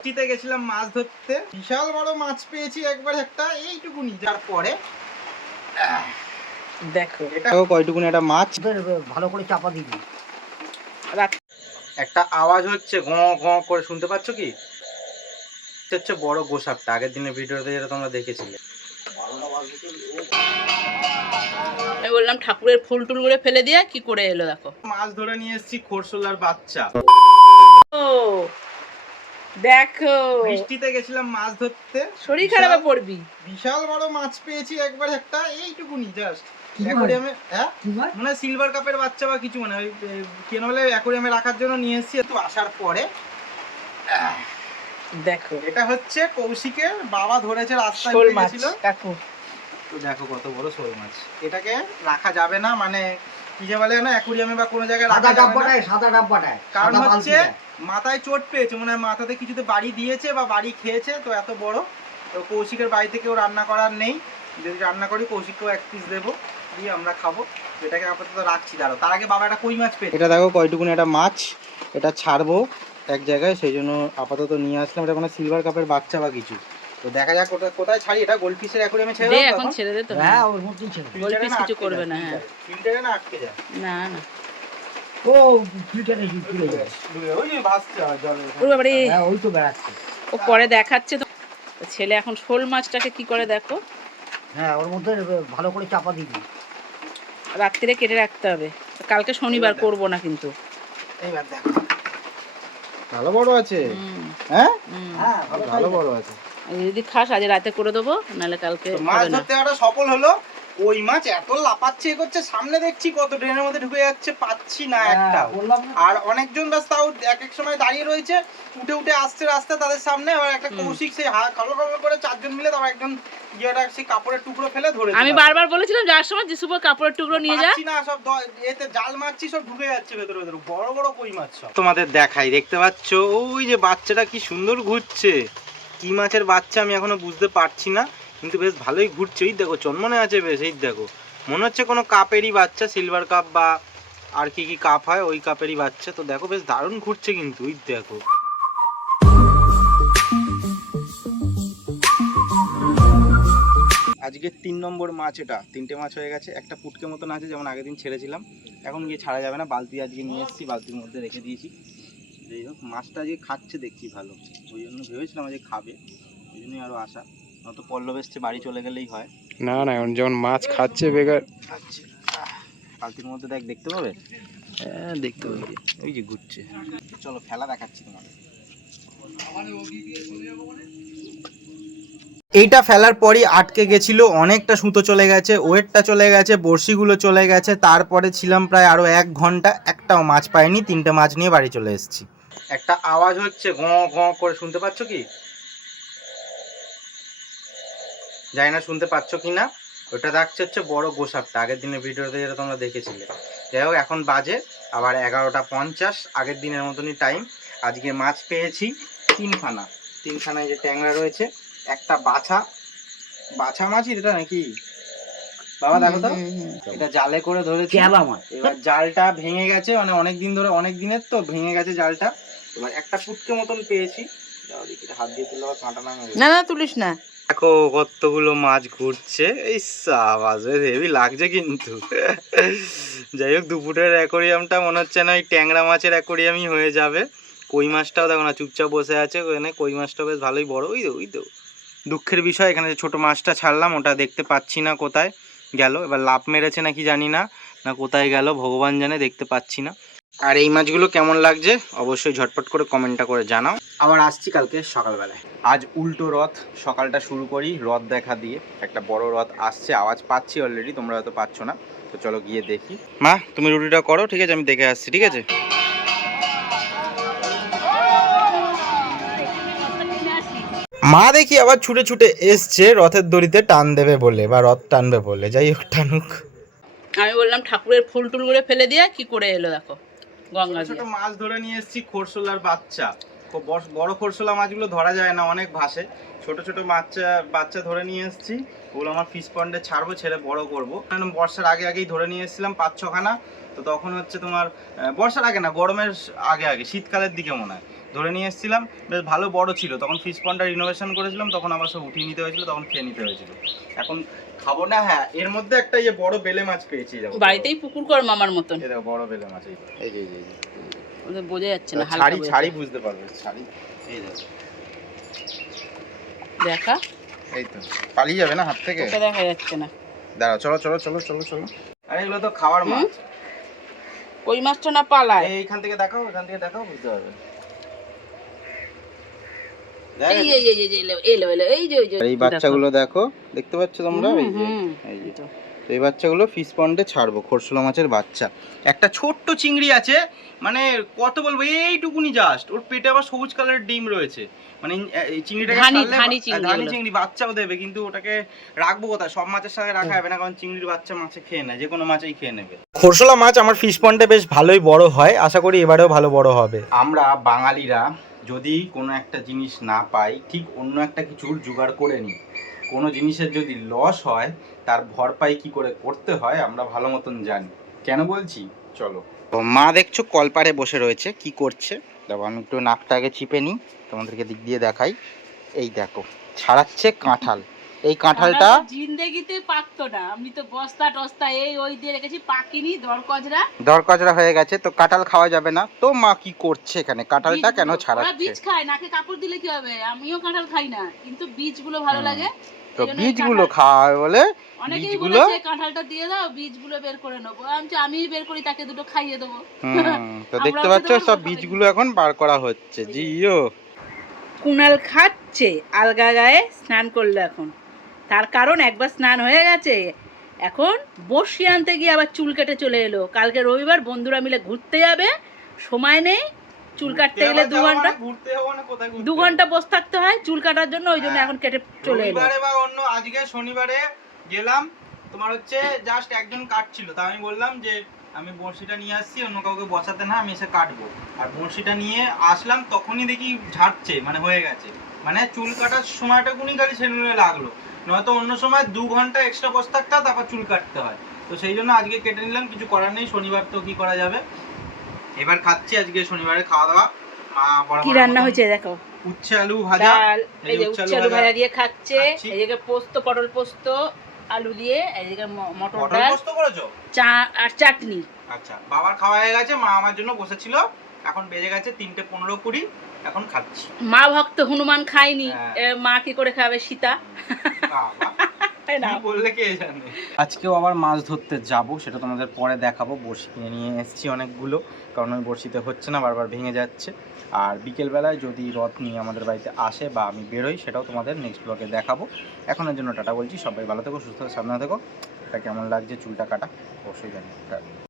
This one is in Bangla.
বৃষ্টিতে গেছিলাম মাছ ধরতে, বিশাল বড় মাছ পেয়েছি একবার একটা এইটুকুনি, যার পরে দেখো এটাও কয়টুকুনি একটা মাছ ভালো করে চাপা দিবি। একটা আওয়াজ হচ্ছে ঘ ঘ করে, শুনতে পাচ্ছ কি? হচ্ছে বড় গোসাপটা, আগের দিনের ভিডিওতে যেটা তোমরা দেখেছিলে। আমি বললাম ঠাকুরের ফুল টুল করে ফেলে দিয়ে কি করে এলো দেখো। মাছ ধরে নিয়ে এসেছি খরশোলার বাচ্চা। ও দেখো, বৃষ্টিতে গেছিলাম মাছ ধরতে, শরীর খারাপে পড়বি। বিশাল বড় মাছ পেয়েছি একবার একটা এইটুকুনি, জাস্ট অ্যাকোয়ারিয়ামে। হ্যাঁ মানে সিলভার কাপের বাচ্চা বা কিছু, মানে ওই কেন বলে অ্যাকোয়ারিয়ামে রাখার জন্য নিয়ে এসেছি। তো আসার পরে দেখো এটা হচ্ছে কৌশিকের বাবা ধরেছে রাস্তায় শোল মাছ ছিল। কাকু, তো দেখো কত বড় শোল মাছ। এটাকে রাখা যাবে না, মানে কি যে বলে না, অ্যাকোয়ারিয়ামে বা কোনো জায়গায় রাখা যাবে না। সাদা ডাব্বাটায় কারণ হচ্ছে মাথায় চোট পেয়েছে, মানে মাথাতে কিছুতে বাড়ি দিয়েছে বা বাড়ি খেয়েছে, তো এত বড়। তো কৌশিকের বাড়িতে কেউ রান্না করার নেই, যদি রান্না করি কৌশিককেও এক পিস দেবো, দিয়ে আমরা খাবো। এটাকে আপাতত রাখছি। দাঁড়ো, তার আগে বাবা একটা কই মাছ পেয়েছে। এটা দেখো কয়টুকুনি একটা মাছ, এটা ছাড়বো এক জায়গায়, সেই জন্য আপাতত নিয়ে আসলাম। এটা কোনো সিলভার কাপের বাচ্চা বা কিছু, তো দেখা যাক কোথায় ছাড়ি। এটা গোল্ডফিশের অ্যাকোয়ারিয়ামে ছেড়ে দাও এখন ছেড়ে দে তো। হ্যাঁ, ওর মধ্যেই ছেড়ে। গোল্ডফিশ কিছু করবে না। হ্যাঁ, ফিল্টারে না আটকে যায়। না না, ও ফিল্টারে চলে যায়। ওই যে ভাসছে জলে। ওর বাবারে, হ্যাঁ, ওই তো বেড়াচ্ছে। ও পরে দেখাচ্ছে তো। ছেলে এখন শোল মাছটাকে কি করে দেখো। হ্যাঁ, ওর মধ্যে ভালো করে চাপা দিবি। রাত্রিরে কেটে রাখতে হবে, কালকে শনিবার করব না কিন্তু। এইবার দেখো ভালো বড় আছে। হ্যাঁ হ্যাঁ, ভালো বড় আছে। যদি খাস আজ রাতে করে দেবো, নাহলে কালকে মাছ হবে না। ধরতে একটা সফল হলো। ওই মাছ এত লাপাচ্ছে এ করছে, সামনে দেখছি কত ড্রেনের মধ্যে ঢুকে যাচ্ছে, পাচ্ছি না একটা। আর অনেকজন ব্যাস তাও এক এক সময় দাঁড়িয়ে রয়েছে, উঠে উঠে আসছে রাস্তা তাদের সামনে। আবার একটা কৌশিক সেই কালো কালো করে চারজন মিলে, তারপর একজন গিয়েটা সেই কাপড়ের টুকরো ফেলে ধরে। আমি বারবার বলেছিলাম যাওয়ার সময় যে সুপার কাপড়ের টুকরো নিয়ে যা। না সব এতে জাল মারছি, সব ঢুকে যাচ্ছে ভেতরে ভেতরে, বড় বড় কই মাছ সব। তোমাদের দেখাই, দেখতে পাচ্ছ ওই যে বাচ্চাটা কি সুন্দর ঘুরছে। কি মাছের বাচ্চা আমি এখনো বুঝতে পারছি না, কিন্তু বেশ ভালোই ঘুরছে। এই দেখো চন্মনে আছে বেশ, এই দেখো মনে হচ্ছে কোনো কাপেরই বাচ্চা, সিলভার কাপ বা আর কি কি কাপ হয় ওই কাপেরই বাচ্চা। তো দেখো বেশ দারুণ ঘুরছে কিন্তু, ওই দেখো। আজকে 3 নম্বর মাছ এটা, 3টে মাছ হয়ে গেছে। একটা পুটকে মতন আছে, যেমন আগের দিন ছেড়েছিলাম, এখন গিয়ে ছাড়া যাবে না। বালতি আজকে নিয়ে এসেছি, বালতির মধ্যে রেখে দিয়েছি। যাই হোক, মাছটা আজকে খাচ্ছে দেখছি ভালো, ওই জন্য ভেবেছিলাম আজকে খাবে, ওই জন্যই আরও আসা। নয়তো পল্লব এসছে, বাড়ি চলে গেলেই হয়। না না, এখন যেমন মাছ খাচ্ছে বেকার। খাচ্ছে বালতির মধ্যে দেখ, দেখতে পাবে। হ্যাঁ দেখতে পাবে, ওই যে ঘুরছে। চলো খেলা দেখাচ্ছি তোমাদের। এইটা ফেলার পরই আটকে গেছিল, অনেকটা সুতো চলে গেছে, ওয়েটটা চলে গেছে, বড়শিগুলো চলে গেছে। তারপরে ছিলাম প্রায় আরো 1 ঘন্টা, একটাও মাছ পাইনি। 3টে মাছ নিয়ে বাড়ি চলে এসেছি। একটা আওয়াজ হচ্ছে ঘ ঘ করে, শুনতে পাচ্ছ কি? জানি না শুনতে পাচ্ছ কি না। ওটা দেখছে হচ্ছে বড় গোসাপটা, আগের দিনের ভিডিওতে যেটা তোমরা দেখেছিলে। যাই হোক, এখন বাজে আবার 11টা 50, আগের দিনের মতনই টাইম। আজকে মাছ পেয়েছি 3খানায় যে ট্যাংরা রয়েছে, একটা বাছা মাছ এটা নাকি বাবা, দেখো তো এটা জালে করে ধরেছি। এবার জালটা ভেঙে গেছে, মানে অনেকদিন ধরে, অনেক দিনের তো ভেঙে গেছে জালটা। এবার একটা পুটকে মতন পেয়েছি, হাত দিয়ে তুলে কাঁটা না না, তুলিস না। দেখো কতগুলো মাছ ঘুরছে, এই সাবাস, হেভি লাগছে কিন্তু। যাই হোক, দুপুরের অ্যাকোরিয়ামটা মনে হচ্ছে না ওই ট্যাংরা মাছের অ্যাকোরিয়ামই হয়ে যাবে। কই মাছটাও দেখো না চুপচাপ বসে আছে ওখানে, কই মাছটা বেশ ভালোই বড়। ওই তো দুঃখের বিষয়, এখানে যে ছোটো মাছটা ছাড়লাম ওটা দেখতে পাচ্ছি না কোথায় গেল। এবার লাফ মেরেছে নাকি জানি না, না কোথায় গেল ভগবান জানে, দেখতে পাচ্ছি না। আর এই মাছগুলো কেমন লাগছে অবশ্যই ঝটপট করে কমেন্টটা করে জানাও। আবার আসছি কালকে সকালবেলায়। আজ উল্টো রথ, সকালটা শুরু করি রথ দেখা দিয়ে। একটা বড় রথ আসছে, আওয়াজ পাচ্ছি অলরেডি, তোমরা হয়তো পাচ্ছ না। তো চলো গিয়ে দেখি। মা তুমি রুটিটা করো, ঠিক আছে, আমি দেখে আসছি, ঠিক আছে। মা দেখি আবার ছুটে ছুটে এসছে রথের দড়িতে টান দেবে বলে, বা রথ টানবে বলে। যাই হোক, টানুক। আমি বললাম ঠাকুরের ফুল টুল করে ফেলে দিয়ে কি করে এলো দেখো। গঙ্গা ছোট মাছ ধরে নিয়ে এসেছি, খরশোলার বাচ্চা। খুব বড় খরশোলা মাছগুলো ধরা যায় না, অনেক ভাসে। ছোট ছোট বাচ্চা ধরে নিয়ে এসেছি, ওগুলো আমার ফিশ পন্ডে ছাড়বো, ছেড়ে বড় করবো। বর্ষার আগেই ধরে নিয়ে এসেছিলাম 5-6খানা। তো তখন হচ্ছে তোমার বর্ষার আগে না, গরমের আগে শীতকালের দিকে মনে হয়। ধরে নিয়ে এসেছিলাম, বেশ ভালো বড় ছিল। তখন ফিশ পন্ডটা রিনোভেশন করেছিলাম, তখন আবার সব উঠিয়ে নিতে হয়েছিল, তখন খেয়ে নিতে হয়েছিল। এখন খাবো না। হ্যাঁ, এর মধ্যে একটা ইয়ে বড় বেলে মাছ পেয়েছি। দেখো বাড়িতেই পুকুর কর মামার মতন। এই দেখো বড় বেলে মাছ, এই যে ওদের বোঝা যাচ্ছে না, হালকা ছাড়ি বোঝা ছাড়ি যাচ্ছে। বুঝতে পারবে, ছাড়ি। এই দেখো, দেখা এই তো পালিয়ে যাবে না হাত থেকে। ওকে দেখা যাচ্ছে না। দাঁড়াও, চলো চলো চলো চলো চলো। আরে এগুলো তো খাওয়ার মাছ। কই মাছটা না পালায়। এইখান থেকে দেখাও, এখান থেকে দেখাও, বুঝতে পারবে। এই এই এই এই এলো এলো এলো, এই যে ওই যে এই বাচ্চাগুলো দেখো, দেখতে পাচ্ছ তোমরা? হুম, এই যে হুম, এই যে এই তো। তো এই বাচ্চাগুলো ফিশ পন্ডে ছাড়বো, খরশোলা মাছের বাচ্চা। একটা ছোট্ট চিংড়ি আছে, মানে কত বলবো, এইটুকুনি জাস্ট। ওর পেটে আবার সবুজ কালারের ডিম রয়েছে। মানে এই চিংড়িটাকে ধানি ছাড়লে ধানি চিংড়ি ধানি ওগুলো। চিংড়ি বাচ্চাও দেবে, কিন্তু ওটাকে রাখবো কোথায়? সব মাছের সাথে রাখা যাবে না, কারণ চিংড়ির বাচ্চা মাছে খেয়ে নেয়, যে কোনো মাছেই খেয়ে নেবে। খরশোলা মাছ আমার ফিশ পন্ডে বেশ ভালোই বড় হয়, আশা করি এবারেও ভালো বড় হবে। আমরা বাঙালিরা যদি কোনো একটা জিনিস না পাই, ঠিক অন্য একটা কিছুর জোগাড় করে নিই। কোনো জিনিসের যদি লস হয়, তার ভরপাই কি করে করতে হয় আমরা ভালো মতন জানি। কেন বলছি, চলো। মা দেখছো কলপারে বসে রয়েছে, কি করছে দেখো। আমি একটু নাকটা আগে চিপে নিই, তোমাদেরকে দিক দিয়ে দেখাই। এই দেখো, ছাড়াচ্ছে কাঁঠাল। এই কাঁঠালটা আমরা তো জিন্দেগিতে পাকতো না, আমি তো বস্তা টস্তা এই ওই দিয়ে রেখেছি, পাকিনি, দরকজরা হয়ে গেছে, তো কাঁঠাল খাওয়া যাবে না। তো মা কি করছে এখানে, কাঁঠালটা কেন ওরা ছাড়াচ্ছে? বীজ খায়, নাকে কাপড় দিলে কি হবে? আমিও কাঁঠাল খাই না, কিন্তু বীজগুলো ভালো লাগে। তো এই জন্য এই বীজগুলো কাঁঠাল- খাওয়া বলে অনেকেই বীজগুলো বলেছে কাঁঠালটা দিয়ে দাও, বীজগুলো বের করে নেবো। আমি বের করি, তাকে দুটো খাইয়ে দেবো। তো দেখতে পাচ্ছ সব বীজগুলো এখন বার করা হচ্ছে। জিও কুনাল খাচ্ছে, আলগা গায়ে স্নান করলো এখন। তার কারণ একবার স্নান হয়ে গেছে, এখন বড়শি আনতে গিয়ে আবার চুল কেটে চলে এলো। কালকে রবিবার, বন্ধুরা মিলে ঘুরতে যাবে, সময় নেই। চুল কাটতে গেলে 2 ঘন্টা, ঘুরতে হবে না, কোথায় 2 ঘন্টা বসে থাকতে হয় চুল কাটার জন্য, ওই জন্য এখন কেটে চলে এলো। রবিবারে বা অন্য আজকে শনিবারে গেলাম, তোমার হচ্ছে জাস্ট একজন কাটছিল, তা আমি বললাম যে আমি বড়শিটা নিয়ে আসছি, অন্য কাউকে বসাতে না, আমি এসে কাটবো। আর বড়শিটা নিয়ে আসলাম, তখনই দেখি ঝাড়ছে, মানে হয়ে গেছে। মানে চুল কাটার সময়টাকুনি খালি সেলুনে লাগলো, নয়তো অন্য সময় 2 ঘন্টা এক্সট্রা বসে থাকতে হয়, তারপর চুল কাটতে হয়। তো সেই জন্য আজকে কেটে নিলাম, কিছু করার নেই, শনিবার তো কি করা যাবে। এবার খাচ্ছি আজকে শনিবারে খাওয়া দাওয়া। কি রান্না হয়েছে দেখো, উচ্ছে আলু ভাজা, ডাল, এই যে উচ্ছে আলু ভাজা দিয়ে খাচ্ছে, খাচ্ছি। এদিকে পোস্ত, পটল পোস্ত আলু দিয়ে, এদিকে মটর পটল ডাল, পোস্ত করেছো? চা আর চাটনি। আচ্ছা, বাবার খাওয়া হয়ে গেছে, মা আমার জন্য বসেছিল। এখন বেজে গেছে 3:15-20, এখন খাচ্ছি। মা ভক্ত হনুমান খায়নি, হ্যাঁ। মা কি করে খাবে সীতা? কি বললে কে জানে। আজকেও আবার মাছ ধরতে যাব, সেটা তোমাদের পরে দেখাবো। বড়শি কিনে নিয়ে এসেছি অনেকগুলো, কারণ ওই বড়শিতে হচ্ছে না, বারবার ভেঙে যাচ্ছে। আর বিকেলবেলায় যদি রথ নিয়ে আমাদের বাড়িতে আসে বা আমি বেরোই, সেটাও তোমাদের নেক্সট ব্লগে দেখাবো। এখনের জন্য টাটা বলছি, সবাই ভালো থেকো, সুস্থ থেকো, সাবধানে থেকো। এটা কেমন লাগছে চুলটা কাটা অবশ্যই জানি।